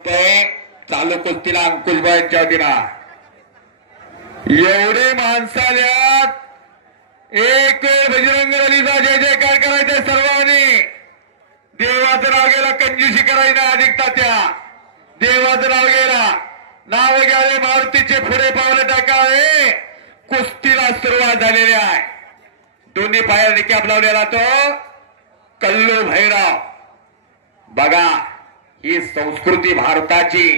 चालू कुस्तीला अंकुशबाईंच्या वतीला एवढे माणसाल्यात एक बजरंग बलीचा जय जयकार करायचा सर्वांनी. देवाचं नाव गेला, कंजूसी करायची ना अधिक तात्या. देवाचं नाव गेला, नाव घ्यावे मारुतीचे पुढे पावलं टाकावे. कुस्तीला सुरुवात झालेली आहे. दोन्ही पायाला निकॅप लावलेला तो कल्लू भैरव. बघा ही संस्कृती भारताची,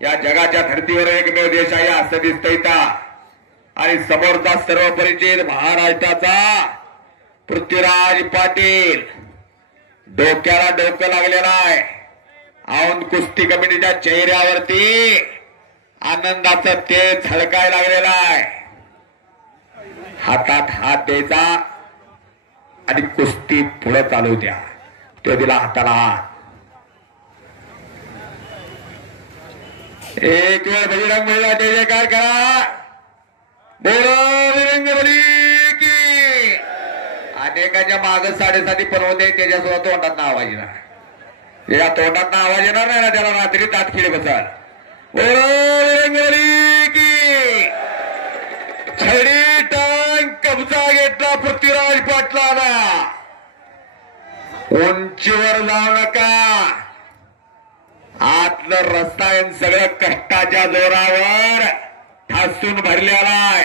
या जगाच्या धर्तीवर एकमेव देश आहे असं दिसतंय इथं. आणि समोरचा सर्व परिचित महाराष्ट्राचा पृथ्वीराज पाटील डोक्याला डोकं लागलेला आहे. औंध कुस्ती कमिटीच्या चेहऱ्यावरती आनंदाचं तेज झळकायला लागलेला आहे. हातात हात द्यायचा आणि कुस्ती पुढे चालू द्या. तो दिला हाताला हात. एक वेळ बजरंग बलीला जय जयकार करा. बोलो बजरंग बली की. अनेकाच्या माग साडेसाती पर्वत त्याच्यासुद्धा तोंडात ना आवाज येणार. या तोंडात ना आवाज येणार नाही ना त्याला रात्री तातखिडे बसाल. बोलो बजरंग बली की. छडी टांग कब्जा घेतला पृथ्वीराज पाटलाला. उंचीवर जाऊ नका. आतलं रसायन सगळं कष्टाच्या जोरावर ठासून भरलेला आहे.